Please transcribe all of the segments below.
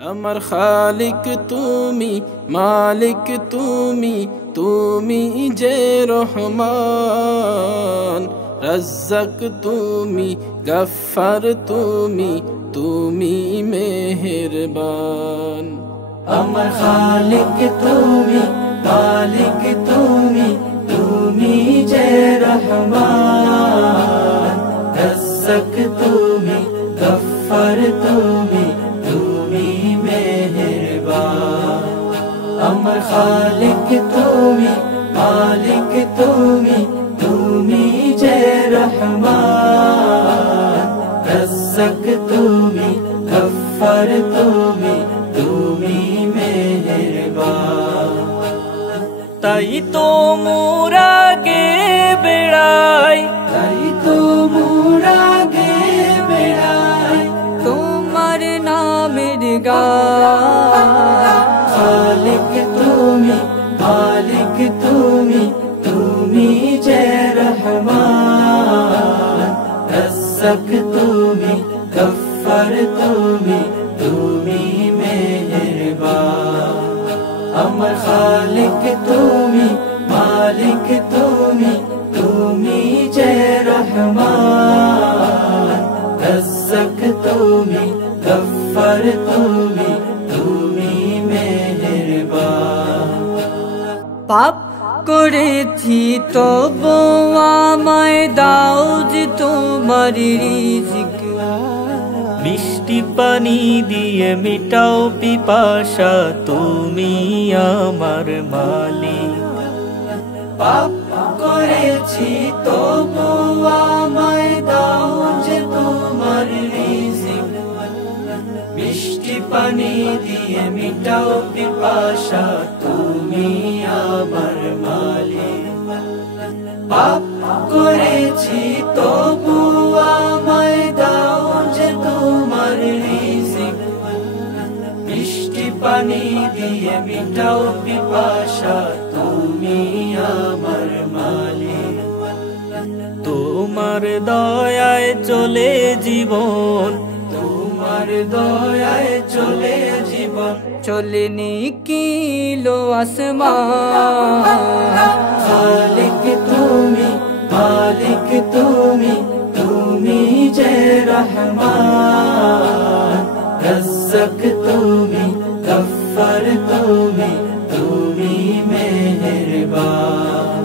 আমার খালিক তুমি, মালিক তুমি, তুমি যে রহমান। রাজ্জাক তুমি, গফফার তুমি, তুমি মেহেরবান। আমার খালিক তুমি, মালিক তুমি, তুমি যে রহমান। রাজ্জাক তুমি, গফফার তুমি, তুমি মেহেরবান। আমার খালিক তুমি, মালিক তুমি, তুমি যে রহমান। রাজ্জাক তুমি, গফফার তুমি, তুমি মেহেরবান। তাই তো মুরাগে বেড়াই, তাই তো মুরাগে বেড়াই, তোমার নামের গান। খালিক তুমি, মালিক তুমি, তুমি যে রহমান। রাজ্জাক তুমি, গফফার তুমি, তুমি মেহেরবান। আমার খালিক তুমি, মালিক তুমি, তুমি যে রহমান। রাজ্জাক তুমি, গফফার তুমি, তুমি মেহেরবান। পাপ করেছি তবু আমায় দাও যে তোমার রিজিক। মিষ্টি পানি দিয়ে মিটাও পিপাসা, তুমি আমার মালিক। পাপ করেছি তবু আমায় দাও যে তোমার রিজিক। মিষ্টি পানি দিয়ে মিটাও পিপাসা, তুমি আমার মালিক। পাপ করেছি তবু আমায় দাও যে তোমার রিজিক। মিষ্টি পানি দিয়ে মিটাও পিপাসা, তুমি আমার মালিক। তোমার দয়ায় চলে জীবন, তোমার দয়ায় চলে জীবন। চলে নিখিলো আসমান। খালিক তুমি, মালিক তুমি, তুমি যে রহমান। রাজ্জাক তুমি, গফফার তুমি, তুমি মেহেরবান।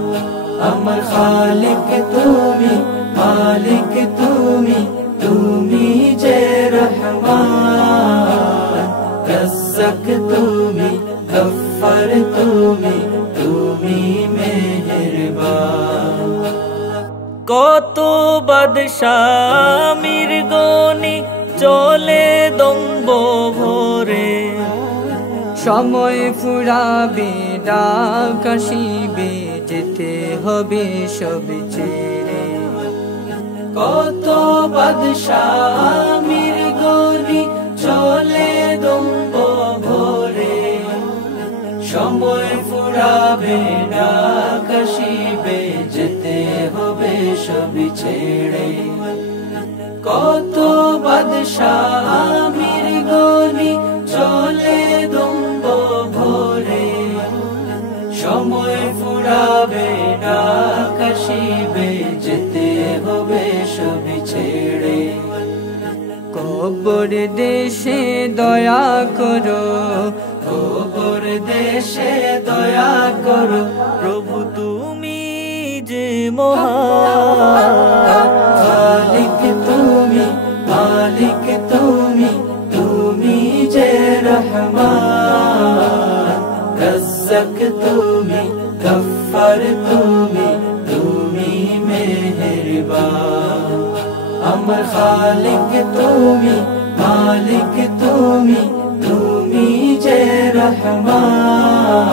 আমার খালিক তুমি, মালিক তুমি, তুমি যে রহমান। রাজ্জাক তুমি, গফফার তুমি, তুমি মেহেরবান। কত বাদশামির গনি চলে দম্ব ভরে। সময় ফুরাবে ডাক আসিবে, যেতে হবে সব ছেড়ে। কত বাদশাহ আমির গনি চলে দম্ব ভরে। সময় ফুরাবে ডাক আসিবে, যেতে হবে সব ছেড়ে। কত বাদশাহ আমির গনি চলে দম্ব ভরে। সময় ফুরাবে ডাক আসিবে, যেতে হবে সব ছেড়ে। কবর দেশে দয়া করো, কবর দেশে দয়া করো। প্রভু তুমি যে মহান। খালিক তুমি, মালিক তুমি, তুমি যে রহমান। রাজ্জাক তুমি, গফফার তুমি, তুমি মেহেরবান। আমার খালিক তুমি, মালিক তুমি, তুমি যে রহমান।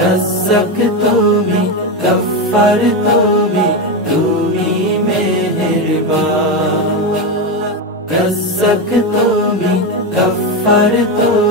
রাজ্জাক তুমি, গফফার তুমি, তুমি মেহেরবান। রাজ্জাক তুমি, গফফার তুমি।